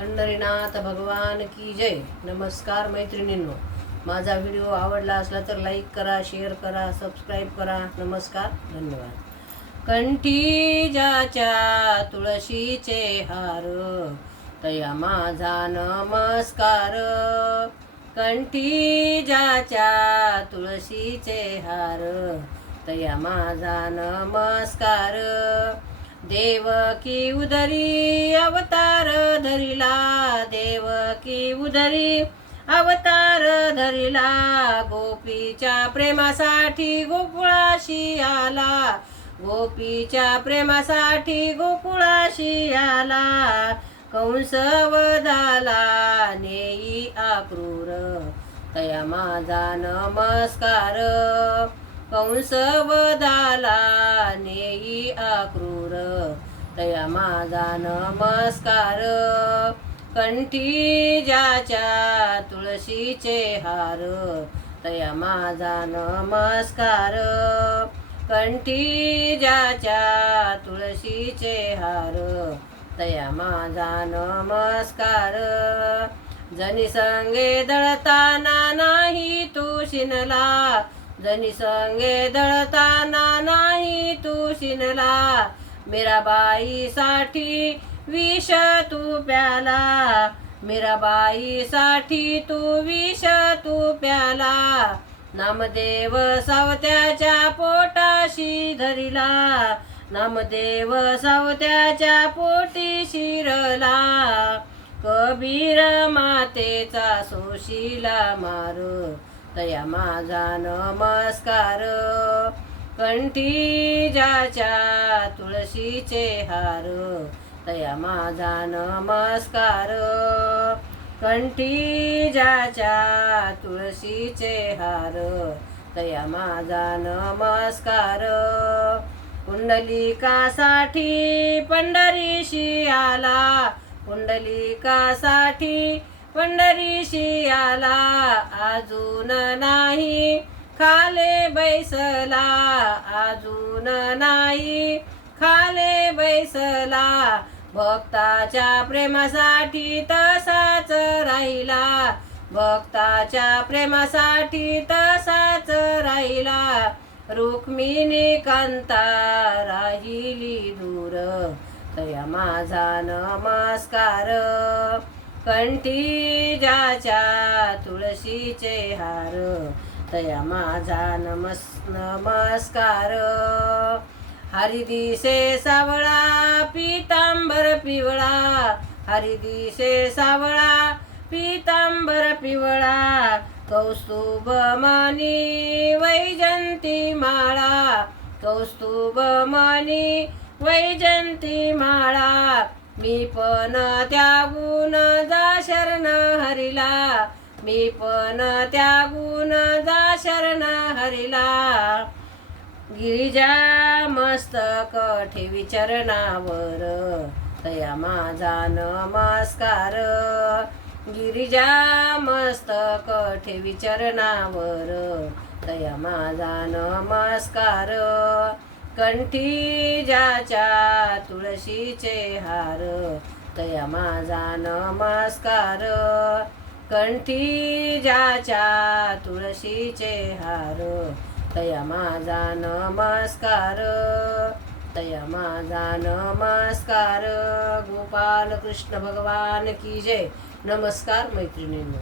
पंढरीनाथ भगवान की जय. नमस्कार मैत्रिणींनो, माझा व्हिडिओ आवडला असला तर लाईक करा, शेअर करा, सबस्क्राईब करा. नमस्कार, धन्यवाद. कंठी ज्याच्या तुळशीचे हार, तया माझा नमस्कार. कंठी ज्याच्या तुळशीचे हार, तया माझा नमस्कार. देवकी उदरी अवतार धरिला, देवकी उदरी अवतार धरिला. गोपीच्या प्रेमासाठी गोकुळाशी आला, गोपीच्या प्रेमासाठी गोकुळाशी आला. कंस वधाला नेई आक्रूर, तया माझा नमस्कार. कंस वधाला नेई आक्रूर, तया माझा नमस्कार. कंठी ज्याच्या तुळशीचे हार, तया माझा नमस्कार. कंठी ज्याच्या तुळशीचे हार, तया माझा नमस्कार. जनी संगे दळताना नाही तू शिनला, जनी संगे दळताना नाही तू शिनला. मीराबाईसाठी विष तू प्याला, मीराबाईसाठी तू विष तू प्याला. नामदेव सावत्याच्या पोटाशी धरिला, नामदेव सावत्याच्या पोटी शिरला. कबीर मातेचा सोशीला मार, तया माझा नमस्कार. कंठी ज्याच्या तुळशीचे हार, तया माझा नमस्कार. कंठी ज्याच्या तुळशीचे हार, तया माझा नमस्कार. पुंडलिकासाठी पंढरीशी आला, पुंडलिकासाठी पंढरीशी आला. अजून नाही खाले बैसला, अजून नाही खाले बैसला. भक्ताच्या प्रेमासाठी तसाच राहिला, भक्ताच्या प्रेमासाठी तसाच राहिला. रुक्मिणी कांता राहिली दूर, तया माझा नमस्कार. कंठी ज्याच्या तुळशीचे हार, तया माझा नमस्कार. हरी दिसे सावळा पितांबर पिवळा, हरी दिसे सावळा पितांबर पिवळा. कौस्तुभ मणी वैजंती माळा, कौस्तुभ मणी वैजंती माळा. मी पण त्यागून जा शरण हरिला, मी पण त्यागून जा शरण हरिला. गिरिजा मस्तक ठेवी चरणावर, तया माझा नमस्कार. गिरिजा मस्तक ठेवी चरणावर, तया माझा नमस्कार. कंठी ज्याच्या तुळशीचे हार, तया माझा नमस्कार. कंठी ज्याच्या तुळशीचे हार, तया माझा नमस्कार. तया माझा नमस्कार. गोपाल कृष्ण भगवान की जय. नमस्कार मैत्रिणींनो.